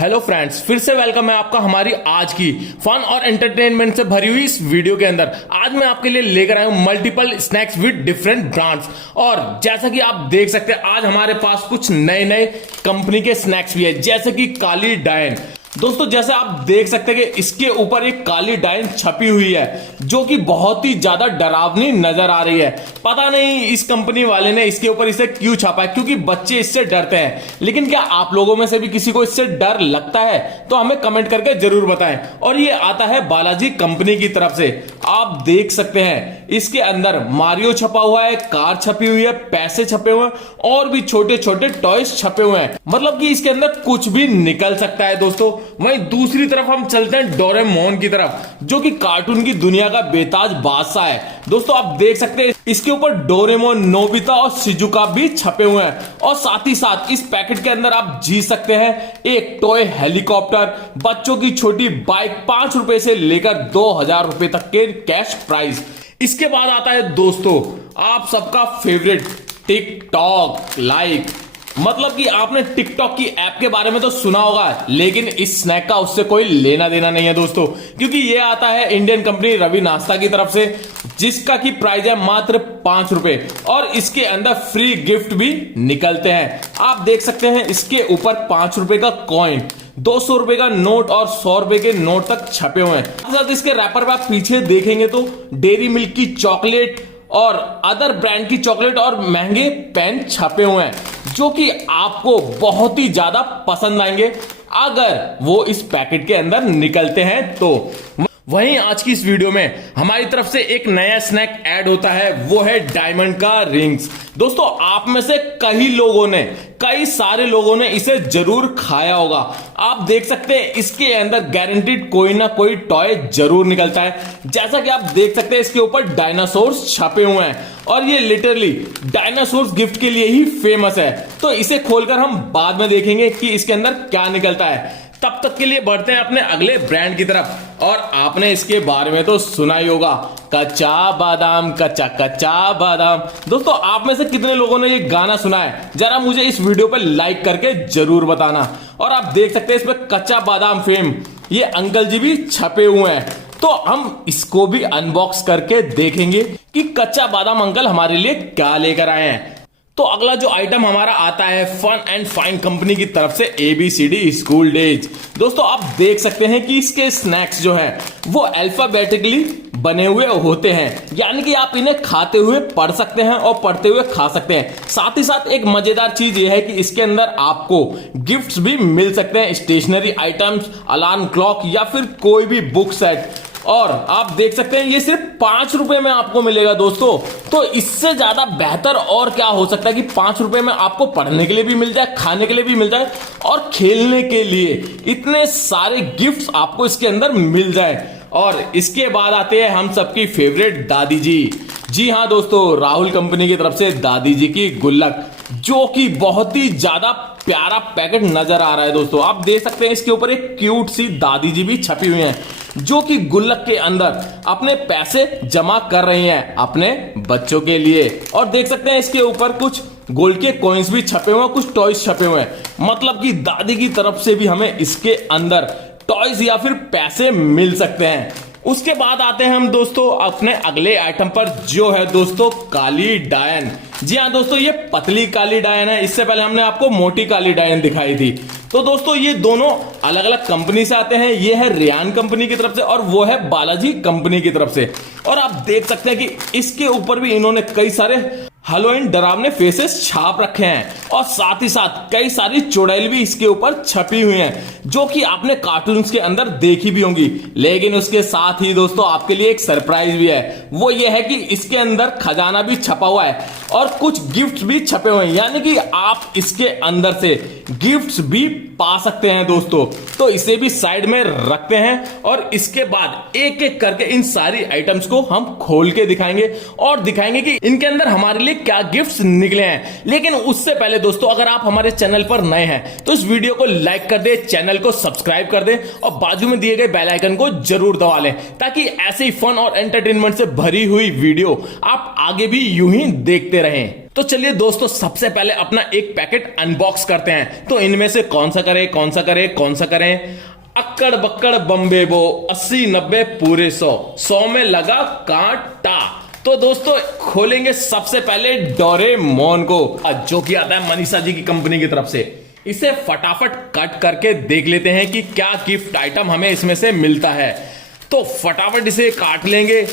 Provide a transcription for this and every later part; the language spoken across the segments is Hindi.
हेलो फ्रेंड्स, फिर से वेलकम है आपका हमारी आज की फन और एंटरटेनमेंट से भरी हुई इस वीडियो के अंदर। आज मैं आपके लिए लेकर आया हूं multiple snacks with different brands. और जैसा कि आप देख सकते हैं, आज हमारे पास कुछ नए नए कंपनी के स्नैक्स भी है, जैसे कि काली डायन। दोस्तों, जैसे आप देख सकते हैं कि इसके ऊपर एक काली डायन छपी हुई है, जो कि बहुत ही ज्यादा डरावनी नजर आ रही है। पता नहीं इस कंपनी वाले ने इसके ऊपर इसे क्यों छापा है, क्योंकि बच्चे इससे डरते हैं। लेकिन क्या आप लोगों में से भी किसी को इससे डर लगता है? तो हमें कमेंट करके जरूर बताएं। और ये आता है बालाजी कंपनी की तरफ से। आप देख सकते हैं इसके अंदर मारियो छपा हुआ है, कार छपी हुई है, पैसे छपे हुए हैं और भी छोटे छोटे टॉयज छपे हुए हैं। मतलब कि इसके अंदर कुछ भी निकल सकता है दोस्तों। वहीं दूसरी तरफ हम चलते हैं डोरेमोन की तरफ, जो कि कार्टून की दुनिया का बेताज बादशाह है। दोस्तों, आप देख सकते हैं इसके ऊपर डोरेमोन, नोबिता और शिजुका भी छपे हुए हैं। और साथ ही साथ इस पैकेट के अंदर आप जीत सकते हैं एक टॉय हेलीकॉप्टर, बच्चों की छोटी बाइक, 5 रुपए से लेकर 2000 रुपए तक के कैश प्राइज। इसके बाद आता है दोस्तों आप सबका फेवरेट टिकटॉक लाइक। मतलब कि आपने टिकटॉक की ऐप के बारे में तो सुना होगा, लेकिन इस स्नैक का उससे कोई लेना देना नहीं है दोस्तों, क्योंकि ये आता है इंडियन कंपनी रवि नाश्ता की तरफ से, जिसका की प्राइस है मात्र 5 रुपए। और इसके अंदर फ्री गिफ्ट भी निकलते हैं। आप देख सकते हैं इसके ऊपर 5 रुपए का कॉइन, 200 रुपए का नोट और 100 रुपए के नोट तक छपे हुए हैं। साथ इसके रैपर पर आप पीछे देखेंगे तो डेयरी मिल्क की चॉकलेट और अदर ब्रांड की चॉकलेट और महंगे पेन छपे हुए हैं, जो कि आपको बहुत ही ज्यादा पसंद आएंगे अगर वो इस पैकेट के अंदर निकलते हैं तो। वहीं आज की इस वीडियो में हमारी तरफ से एक नया स्नैक ऐड होता है, वो है डायमंड का रिंग्स। दोस्तों, आप में से कई सारे लोगों ने इसे जरूर खाया होगा। आप देख सकते हैं इसके अंदर गारंटीड कोई ना कोई टॉय जरूर निकलता है। जैसा कि आप देख सकते हैं इसके ऊपर डायनासोर्स छपे हुए हैं और ये लिटरली डायनासोर्स गिफ्ट के लिए ही फेमस है। तो इसे खोलकर हम बाद में देखेंगे कि इसके अंदर क्या निकलता है। तब तक के लिए बढ़ते हैं अपने अगले ब्रांड की तरफ। और आपने इसके बारे में तो सुना ही होगा, कच्चा बादाम, कच्चा कच्चा बादाम। दोस्तों, आप में से कितने लोगों ने ये गाना सुना है? जरा मुझे इस वीडियो पर लाइक करके जरूर बताना। और आप देख सकते हैं इसमें कच्चा बादाम फेम ये अंकल जी भी छपे हुए हैं। तो हम इसको भी अनबॉक्स करके देखेंगे कि कच्चा बादाम अंकल हमारे लिए क्या लेकर आए हैं। तो अगला जो आइटम हमारा आता है फन एंड फाइन कंपनी की तरफ से ABCD स्कूल डेज। दोस्तों, आप देख सकते हैं कि इसके स्नैक्स जो हैं वो अल्फाबेटिकली बने हुए होते हैं, यानी कि आप इन्हें खाते हुए पढ़ सकते हैं और पढ़ते हुए खा सकते हैं। साथ ही साथ एक मजेदार चीज ये है कि इसके अंदर आपको गिफ्ट्स भी मिल सकते हैं, स्टेशनरी आइटम्स, अलार्म क्लॉक या फिर कोई भी बुक सेट। और आप देख सकते हैं ये सिर्फ 5 रुपए में आपको मिलेगा दोस्तों। तो इससे ज्यादा बेहतर और क्या हो सकता है कि 5 रुपए में आपको पढ़ने के लिए भी मिल जाए, खाने के लिए भी मिल जाए और खेलने के लिए इतने सारे गिफ्ट्स आपको इसके अंदर मिल जाए। और इसके बाद आते हैं हम सबकी फेवरेट दादी जी। जी हाँ दोस्तों, राहुल कंपनी की तरफ से दादी जी की गुल्लक, जो कि बहुत ही ज्यादा प्यारा पैकेट नजर आ रहा है। दोस्तों, आप देख सकते हैं इसके ऊपर एक क्यूट सी दादी जी भी छपी हुई हैं, जो कि गुल्लक के अंदर अपने पैसे जमा कर रही हैं अपने बच्चों के लिए। और देख सकते हैं इसके ऊपर कुछ गोल्ड के कॉइन्स भी छपे हुए हैं, कुछ टॉयज छपे हुए हैं। मतलब कि दादी की तरफ से भी हमें इसके अंदर टॉयज या फिर पैसे मिल सकते हैं। उसके बाद आते हैं हम दोस्तों अपने अगले आइटम पर, जो है दोस्तों काली डायन। जी हाँ दोस्तों, ये पतली काली डायन है। इससे पहले हमने आपको मोटी काली डायन दिखाई थी। तो दोस्तों, ये दोनों अलग अलग कंपनी से आते हैं। ये है रियान कंपनी की तरफ से और वो है बालाजी कंपनी की तरफ से। और आप देख सकते हैं कि इसके ऊपर भी इन्होंने कई सारे हेलोइन डरावने फेसेस छाप रखे हैं और साथ ही साथ कई सारी चुड़ैल भी इसके ऊपर छपी हुई हैं, जो कि आपने कार्टून्स के अंदर देखी भी होंगी। लेकिन उसके साथ ही दोस्तों आपके लिए एक सरप्राइज भी है, वो ये है कि इसके अंदर खजाना भी छपा हुआ है और कुछ गिफ्ट्स भी छपे हुए हैं, यानी कि आप इसके अंदर से गिफ्ट्स भी पा सकते हैं दोस्तों। तो इसे भी साइड में रखते हैं और इसके बाद एक एक करके इन सारी आइटम्स को हम खोल के दिखाएंगे और दिखाएंगे कि इनके अंदर हमारे लिए क्या गिफ्ट्स निकले हैं। लेकिन उससे पहले दोस्तों, अगर आप हमारे चैनल पर नए हैं तो इस वीडियो को लाइक कर दे, चैनल को सब्सक्राइब कर दे और बाजू में दिए गए बेल आइकन को जरूर दबा लें, ताकि ऐसे ही फन और एंटरटेनमेंट से भरी हुई वीडियो आप आगे भी यूं ही देखते देखते रहें। तो चलिए दोस्तों, सबसे पहले अपना एक पैकेट अनबॉक्स करते हैं। तो इनमें से कौन सा करें, कौन सा करें, कौन सा करें? अक्कड़ बक्कड़ बम्बे बो 80 90 पूरे 100 में लगा कांटा। तो दोस्तों खोलेंगे सबसे पहले डोरेमोन को, जो कि आता है मनीषा जी की कंपनी की तरफ से। इसे फटाफट कट करके देख लेते हैं कि क्या गिफ्ट आइटम हमें इसमें से मिलता है। तो फटाफट इसे काट लेंगे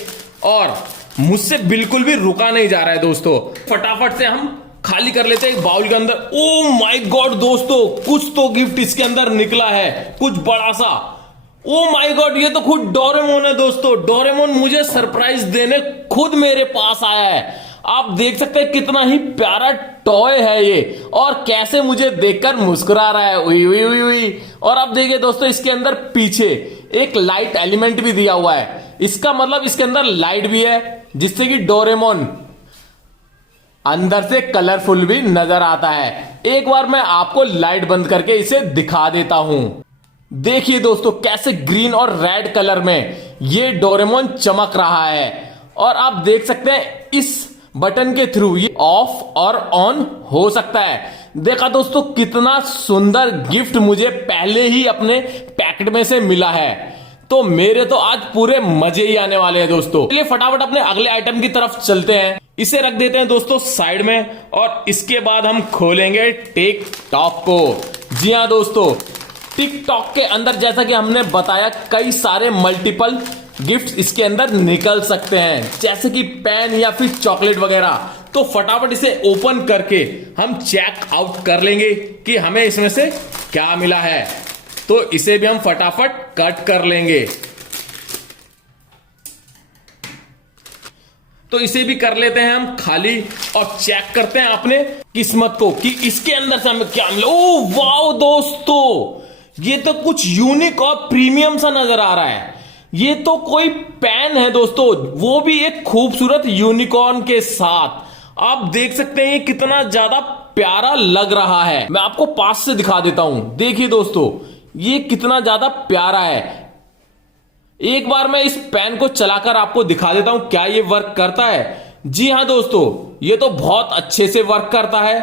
और मुझसे बिल्कुल भी रुका नहीं जा रहा है दोस्तों। फटाफट से हम खाली कर लेते हैं एक बाउल के अंदर। ओ माय गॉड दोस्तों, कुछ तो गिफ्ट इसके अंदर निकला है, कुछ बड़ा सा। ओ माय गॉड, ये तो खुद डोरेमोन है दोस्तों। डोरेमोन मुझे सरप्राइज देने खुद मेरे पास आया है। आप देख सकते हैं कितना ही प्यारा टॉय है ये, और कैसे मुझे देखकर मुस्कुरा रहा है। उई उई उई उई। और आप देखिए दोस्तों, इसके अंदर पीछे एक लाइट एलिमेंट भी दिया हुआ है। इसका मतलब इसके अंदर लाइट भी है, जिससे कि डोरेमोन अंदर से कलरफुल भी नजर आता है। एक बार मैं आपको लाइट बंद करके इसे दिखा देता हूं। देखिए दोस्तों, कैसे ग्रीन और रेड कलर में ये डोरेमोन चमक रहा है। और आप देख सकते हैं इस बटन के थ्रू ये ऑफ और ऑन हो सकता है। देखा दोस्तों, कितना सुंदर गिफ्ट मुझे पहले ही अपने पैकेट में से मिला है। तो मेरे तो आज पूरे मजे ही आने वाले हैं दोस्तों। चलिए फटाफट अपने अगले आइटम की तरफ चलते हैं। इसे रख देते हैं दोस्तों साइड में, और इसके बाद हम खोलेंगे टिकटॉक को। जी हाँ दोस्तों, टिकटॉक के अंदर जैसा कि हमने बताया, कई सारे मल्टीपल गिफ्ट्स इसके अंदर निकल सकते हैं, जैसे कि पेन या फिर चॉकलेट वगैरह। तो फटाफट इसे ओपन करके हम चेक आउट कर लेंगे कि हमें इसमें से क्या मिला है। तो इसे भी हम फटाफट कट कर लेंगे। तो इसे भी कर लेते हैं हम खाली, और चेक करते हैं अपने किस्मत को कि इसके अंदर से हमें क्या मिला। ओ वाओ दोस्तों, ये तो कुछ यूनिक और प्रीमियम सा नजर आ रहा है। ये तो कोई पेन है दोस्तों, वो भी एक खूबसूरत यूनिकॉर्न के साथ। आप देख सकते हैं ये कितना ज्यादा प्यारा लग रहा है। मैं आपको पास से दिखा देता हूं। देखिए दोस्तों, ये कितना ज्यादा प्यारा है। एक बार मैं इस पेन को चलाकर आपको दिखा देता हूं क्या ये वर्क करता है। जी हां दोस्तों, ये तो बहुत अच्छे से वर्क करता है।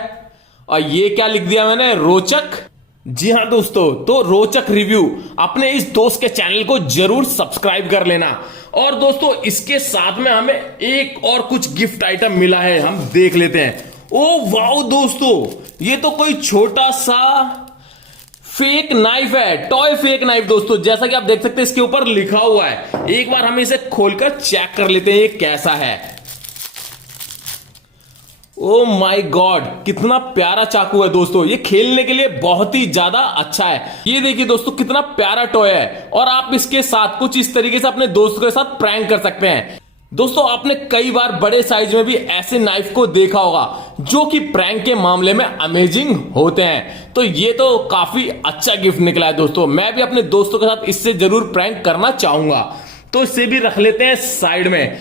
और ये क्या लिख दिया मैंने, रोचक। जी हां दोस्तों, तो रोचक रिव्यू अपने इस दोस्त के चैनल को जरूर सब्सक्राइब कर लेना। और दोस्तों इसके साथ में हमें एक और कुछ गिफ्ट आइटम मिला है, हम देख लेते हैं। ओ वाओ दोस्तों, ये तो कोई छोटा सा फेक नाइफ है, टॉय फेक नाइफ दोस्तों। जैसा कि आप देख सकते हैं इसके ऊपर लिखा हुआ है। एक बार हम इसे खोलकर चेक कर लेते हैं ये कैसा है। ओ माय गॉड, कितना प्यारा चाकू है दोस्तों। ये खेलने के लिए बहुत ही ज्यादा अच्छा है। ये देखिए दोस्तों, कितना प्यारा टॉय है। और आप इसके साथ कुछ इस तरीके से अपने दोस्त के साथ प्रैंक कर सकते हैं। दोस्तों आपने कई बार बड़े साइज में भी ऐसे नाइफ को देखा होगा, जो कि प्रैंक के मामले में अमेजिंग होते हैं। तो ये तो काफी अच्छा गिफ्ट निकला है दोस्तों। मैं भी अपने दोस्तों के साथ इससे जरूर प्रैंक करना चाहूंगा। तो इसे भी रख लेते हैं साइड में।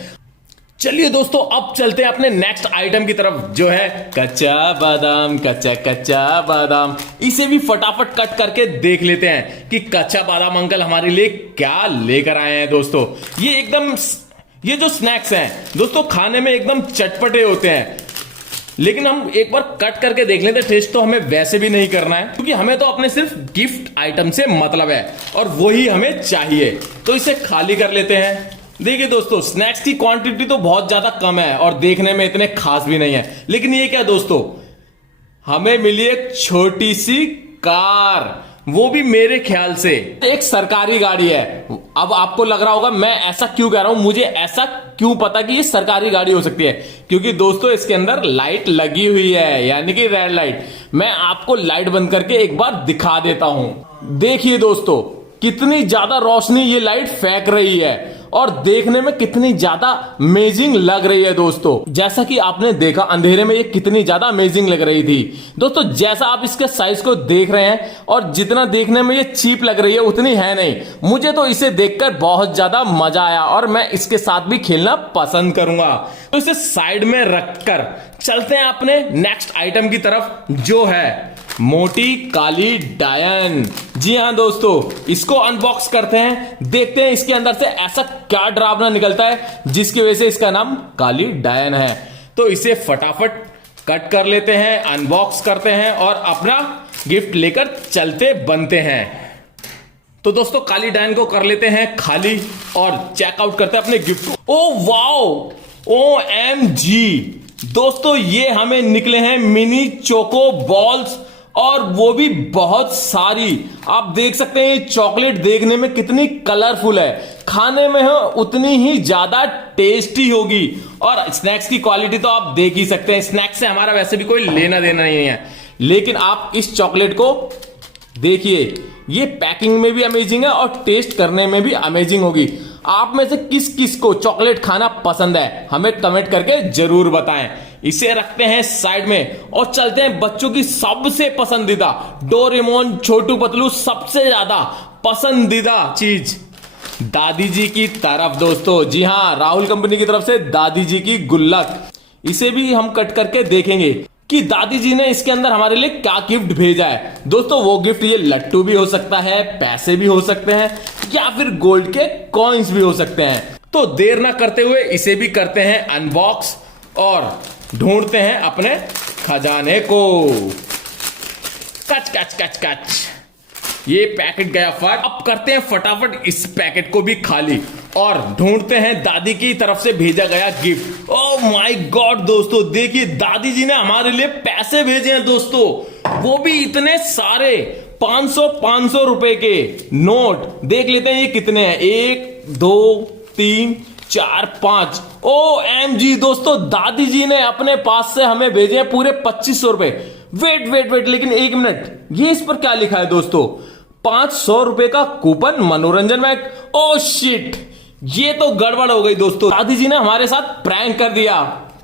चलिए दोस्तों, अब चलते हैं अपने नेक्स्ट आइटम की तरफ, जो है कच्चा बादाम। कच्चा कच्चा बादाम, इसे भी फटाफट कट करके देख लेते हैं कि कच्चा बादाम अंकल हमारे लिए क्या लेकर आए हैं दोस्तों। ये जो स्नैक्स हैं दोस्तों, खाने में एकदम चटपटे होते हैं, लेकिन हम एक बार कट करके देख लेते हैं। टेस्ट तो हमें वैसे भी नहीं करना है, क्योंकि हमें तो अपने सिर्फ गिफ्ट आइटम से मतलब है, और वही हमें चाहिए। तो इसे खाली कर लेते हैं। देखिए दोस्तों, स्नैक्स की क्वांटिटी तो बहुत ज्यादा कम है और देखने में इतने खास भी नहीं है, लेकिन ये क्या दोस्तों, हमें मिली एक छोटी सी कार, वो भी मेरे ख्याल से एक सरकारी गाड़ी है। अब आपको लग रहा होगा मैं ऐसा क्यों कह रहा हूं, मुझे ऐसा क्यों पता कि ये सरकारी गाड़ी हो सकती है, क्योंकि दोस्तों इसके अंदर लाइट लगी हुई है, यानी कि रेड लाइट। मैं आपको लाइट बंद करके एक बार दिखा देता हूं। देखिए दोस्तों, कितनी ज्यादा रोशनी ये लाइट फेंक रही है, और देखने में कितनी ज्यादा अमेजिंग लग रही है दोस्तों। जैसा कि आपने देखा अंधेरे में ये कितनी ज्यादा अमेजिंग लग रही थी दोस्तों। जैसा आप इसके साइज को देख रहे हैं, और जितना देखने में ये चीप लग रही है उतनी है नहीं। मुझे तो इसे देखकर बहुत ज्यादा मजा आया, और मैं इसके साथ भी खेलना पसंद करूंगा। तो इसे साइड में रखकर चलते हैं अपने नेक्स्ट आइटम की तरफ, जो है मोटी काली डायन। जी हां दोस्तों, इसको अनबॉक्स करते हैं, देखते हैं इसके अंदर से ऐसा क्या डरावना निकलता है जिसकी वजह से इसका नाम काली डायन है। तो इसे फटाफट कट कर लेते हैं, अनबॉक्स करते हैं और अपना गिफ्ट लेकर चलते बनते हैं। तो दोस्तों काली डायन को कर लेते हैं खाली और चेकआउट करते हैं अपने गिफ्ट को। ओ वाओ, OMG दोस्तों, ये हमें निकले हैं मिनी चोको बॉल्स और वो भी बहुत सारी। आप देख सकते हैं ये चॉकलेट देखने में कितनी कलरफुल है, खाने में हो उतनी ही ज्यादा टेस्टी होगी और स्नैक्स की क्वालिटी तो आप देख ही सकते हैं। स्नैक्स से हमारा वैसे भी कोई लेना देना नहीं है, लेकिन आप इस चॉकलेट को देखिए, ये पैकिंग में भी अमेजिंग है और टेस्ट करने में भी अमेजिंग होगी। आप में से किस किस को चॉकलेट खाना पसंद है हमें कमेंट करके जरूर बताएं। इसे रखते हैं साइड में और चलते हैं बच्चों की सबसे पसंदीदा डोरेमोन छोटू पतलू, सबसे ज्यादा पसंदीदा चीज दादी जी की तरफ। दोस्तों जी हाँ, राहुल कंपनी की तरफ से दादी जी की गुल्लक। इसे भी हम कट करके देखेंगे कि दादी जी ने इसके अंदर हमारे लिए क्या गिफ्ट भेजा है। दोस्तों वो गिफ्ट ये लट्टू भी हो सकता है, पैसे भी हो सकते हैं या फिर गोल्ड के कॉइन्स भी हो सकते हैं। तो देर ना करते हुए इसे भी करते हैं अनबॉक्स और ढूंढते हैं अपने खजाने को। कच कच कच कच, ये पैकेट गया फट। अब करते हैं फटाफट इस पैकेट को भी खाली और ढूंढते हैं दादी की तरफ से भेजा गया गिफ्ट। ओह माय गॉड दोस्तों, देखिए दादी जी ने हमारे लिए पैसे भेजे हैं दोस्तों, वो भी इतने सारे 500 रुपए के नोट। देख लेते हैं ये कितने हैं, 1 2 3 4 5। OMG दोस्तों, दादी जी ने अपने पास से हमें भेजे हैं पूरे 2500 रुपए। वेट वेट वेट, लेकिन एक मिनट, ये इस पर क्या लिखा है दोस्तों? 500 रुपए का कूपन मनोरंजन में। ओ शिट, ये तो गड़बड़ हो गई दोस्तों, दादी जी ने हमारे साथ प्रैंक कर दिया।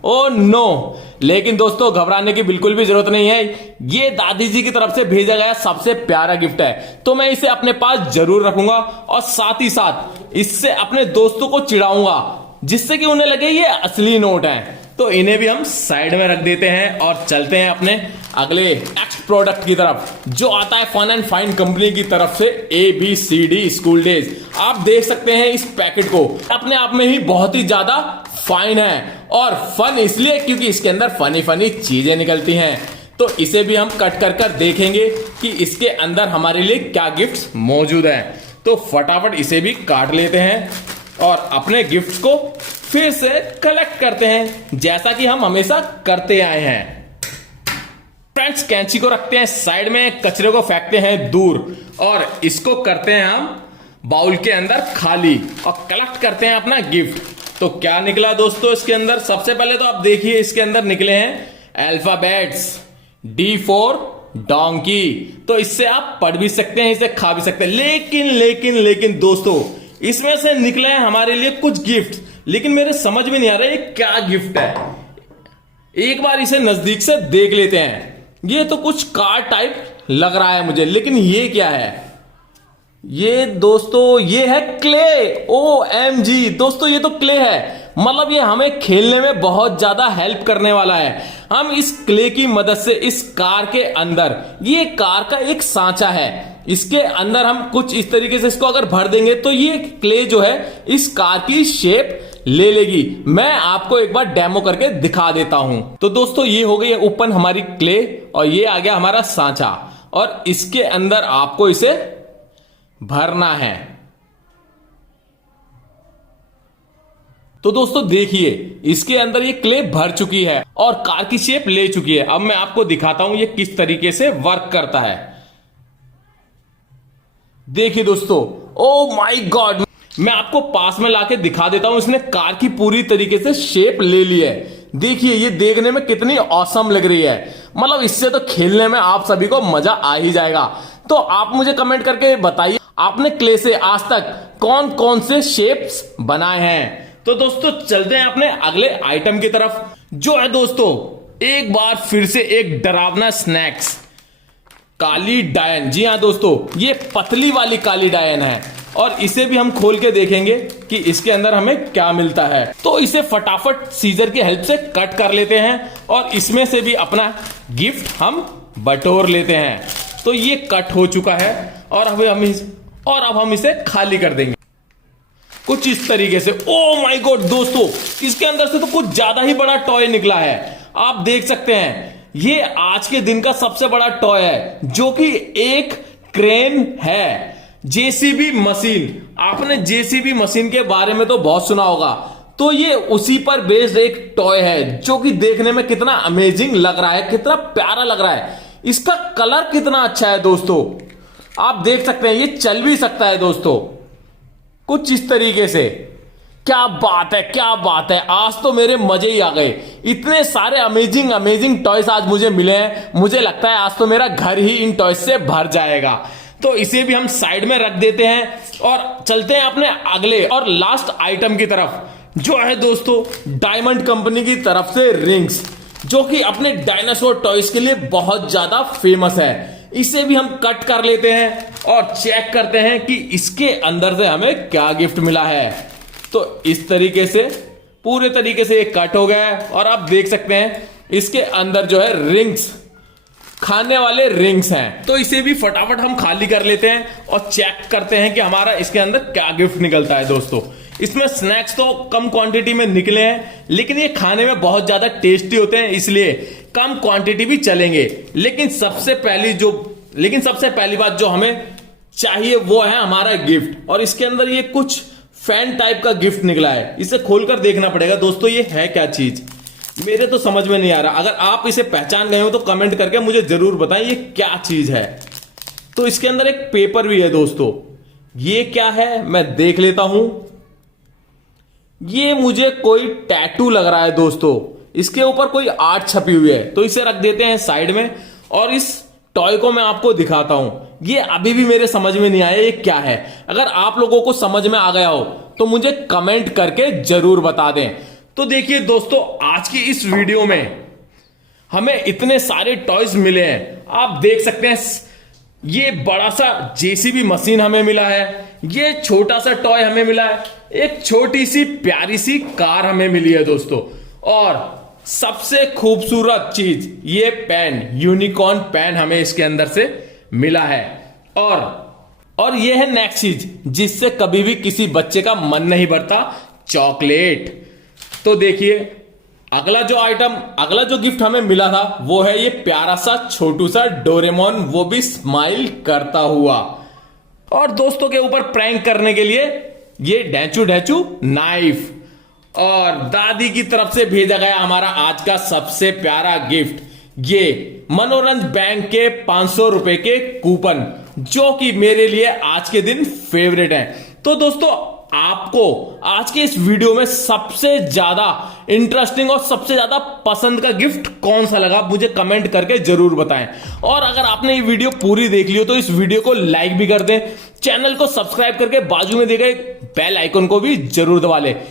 ओ नो, लेकिन दोस्तों घबराने की बिल्कुल भी जरूरत नहीं है, ये दादी जी की तरफ से भेजा गया सबसे प्यारा गिफ्ट है, तो मैं इसे अपने पास जरूर रखूंगा और साथ ही साथ इससे अपने दोस्तों को चिढ़ाऊंगा जिससे कि उन्हें लगे ये असली नोट है। तो इन्हें भी हम साइड में रख देते हैं और चलते हैं अपने अगले नेक्स्ट प्रोडक्ट की तरफ, जो आता है फन एंड फाइन कंपनी की तरफ से ABCD स्कूल डेज। आप देख सकते हैं इस पैकेट को, अपने आप में ही बहुत ही ज्यादा फाइन है और फन इसलिए क्योंकि इसके अंदर फनी फनी चीजें निकलती हैं। तो इसे भी हम कट कर कर देखेंगे कि इसके अंदर हमारे लिए क्या गिफ्ट्स मौजूद है। तो फटाफट इसे भी काट लेते हैं और अपने गिफ्ट्स को फिर से कलेक्ट करते हैं जैसा कि हम हमेशा करते आए हैं। फ्रेंड्स कैंची को रखते हैं साइड में, कचरे को फेंकते हैं दूर और इसको करते हैं हम बाउल के अंदर खाली और कलेक्ट करते हैं अपना गिफ्ट। तो क्या निकला दोस्तों इसके अंदर? सबसे पहले तो आप देखिए इसके अंदर निकले हैं अल्फाबेट्स, D for डोंकी। तो इससे आप पढ़ भी सकते हैं, इसे खा भी सकते हैं। लेकिन दोस्तों इसमें से निकले हैं हमारे लिए कुछ गिफ्ट, लेकिन मेरे समझ में नहीं आ रहा है ये क्या गिफ्ट है। एक बार इसे नजदीक से देख लेते हैं। ये तो कुछ कार टाइप लग रहा है मुझे, लेकिन ये क्या है? ये दोस्तों ये है क्ले। OMG दोस्तों, ये तो क्ले है, मतलब ये हमें खेलने में बहुत ज्यादा हेल्प करने वाला है। हम इस क्ले की मदद से इस कार के अंदर, ये कार का एक सांचा है, इसके अंदर हम कुछ इस तरीके से इसको अगर भर देंगे तो ये क्ले जो है इस कार की शेप ले लेगी। मैं आपको एक बार डेमो करके दिखा देता हूं। तो दोस्तों ये हो गई ओपन हमारी क्ले और ये आ गया हमारा सांचा और इसके अंदर आपको इसे भरना है। तो दोस्तों देखिए इसके अंदर ये क्ले भर चुकी है और कार की शेप ले चुकी है। अब मैं आपको दिखाता हूं ये किस तरीके से वर्क करता है। देखिए दोस्तों, ओ माय गॉड, मैं आपको पास में लाके दिखा देता हूं। इसने कार की पूरी तरीके से शेप ले ली है। देखिए ये देखने में कितनी ऑसम लग रही है, मतलब इससे तो खेलने में आप सभी को मजा आ ही जाएगा। तो आप मुझे कमेंट करके बताइए आपने क्ले से आज तक कौन कौन से शेप्स बनाए हैं। तो दोस्तों चलते हैं अपने अगले आइटम की तरफ, जो है दोस्तों एक बार फिर से एक डरावना स्नैक्स, काली डायन। जी हाँ दोस्तों, ये पतली वाली काली डायन है और इसे भी हम खोल के देखेंगे कि इसके अंदर हमें क्या मिलता है। तो इसे फटाफट सीजर की हेल्प से कट कर लेते हैं और इसमें से भी अपना गिफ्ट हम बटोर लेते हैं। तो ये कट हो चुका है और अब हम इसे खाली कर देंगे। कुछ इस तरीके से। ओ माय गॉड दोस्तों, इसके अंदर से तो कुछ ज्यादा ही बड़ा टॉय निकला है। आप देख सकते हैं ये आज के दिन का सबसे बड़ा टॉय है, जो कि एक क्रेन है, जेसीबी मशीन। आपने जेसीबी मशीन के बारे में तो बहुत सुना होगा, तो ये उसी पर बेस्ड एक टॉय है, जो कि देखने में कितना अमेजिंग लग रहा है, कितना प्यारा लग रहा है। इसका कलर कितना अच्छा है दोस्तों, आप देख सकते हैं। ये चल भी सकता है दोस्तों, कुछ इस तरीके से। क्या बात है, क्या बात है, आज तो मेरे मजे ही आ गए। इतने सारे अमेजिंग अमेजिंग टॉयज आज मुझे मिले हैं, मुझे लगता है आज तो मेरा घर ही इन टॉयज से भर जाएगा। तो इसे भी हम साइड में रख देते हैं और चलते हैं अपने अगले और लास्ट आइटम की तरफ, जो है दोस्तों डायमंड कंपनी की तरफ से रिंग्स, जो कि अपने डायनासोर टॉयज के लिए बहुत ज्यादा फेमस है। इसे भी हम कट कर लेते हैं और चेक करते हैं कि इसके अंदर से हमें क्या गिफ्ट मिला है। तो इस तरीके से पूरे तरीके से ये कट हो गया है और आप देख सकते हैं इसके अंदर जो है रिंग्स, खाने वाले रिंग्स हैं। तो इसे भी फटाफट हम खाली कर लेते हैं और चेक करते हैं कि हमारा इसके अंदर क्या गिफ्ट निकलता है। दोस्तों इसमें स्नैक्स तो कम क्वांटिटी में निकले हैं, लेकिन ये खाने में बहुत ज्यादा टेस्टी होते हैं, इसलिए कम क्वांटिटी भी चलेंगे। लेकिन सबसे पहली बात जो हमें चाहिए वो है हमारा गिफ्ट। और इसके अंदर ये कुछ फैन टाइप का गिफ्ट निकला है, इसे खोलकर देखना पड़ेगा दोस्तों ये है क्या चीज, मेरे तो समझ में नहीं आ रहा। अगर आप इसे पहचान गए हो तो कमेंट करके मुझे जरूर बताएं ये क्या चीज है। तो इसके अंदर एक पेपर भी है दोस्तों, ये क्या है मैं देख लेता हूं। ये मुझे कोई टैटू लग रहा है दोस्तों, इसके ऊपर कोई आर्ट छपी हुई है, तो इसे रख देते हैं साइड में और इस टॉय को मैं आपको दिखाता हूं। ये अभी भी मेरे समझ में नहीं आया ये क्या है। अगर आप लोगों को समझ में आ गया हो तो मुझे कमेंट करके जरूर बता दें। तो देखिए दोस्तों, आज की इस वीडियो में हमें इतने सारे टॉयज मिले हैं, आप देख सकते हैं। ये बड़ा सा जेसीबी मशीन हमें मिला है, ये छोटा सा टॉय हमें मिला है, एक छोटी सी प्यारी सी कार हमें मिली है दोस्तों, और सबसे खूबसूरत चीज ये पेन, यूनिकॉर्न पेन हमें इसके अंदर से मिला है। और ये है नेक्स्ट चीज जिससे कभी भी किसी बच्चे का मन नहीं भरता, चॉकलेट। तो देखिए अगला जो गिफ्ट हमें मिला था वो है ये प्यारा सा छोटू सा डोरेमोन, वो भी स्माइल करता हुआ। और दोस्तों के ऊपर प्रैंक करने के लिए ये डैचू डैचू नाइफ। और दादी की तरफ से भेजा गया हमारा आज का सबसे प्यारा गिफ्ट, ये मनोरंजन बैंक के 500 रुपए के कूपन, जो कि मेरे लिए आज के दिन फेवरेट है। तो दोस्तों आपको आज के इस वीडियो में सबसे ज्यादा इंटरेस्टिंग और सबसे ज्यादा पसंद का गिफ्ट कौन सा लगा मुझे कमेंट करके जरूर बताएं। और अगर आपने ये वीडियो पूरी देख ली हो तो इस वीडियो को लाइक भी कर दें, चैनल को सब्सक्राइब करके बाजू में दिए गए बेल आइकन को भी जरूर दबा लें।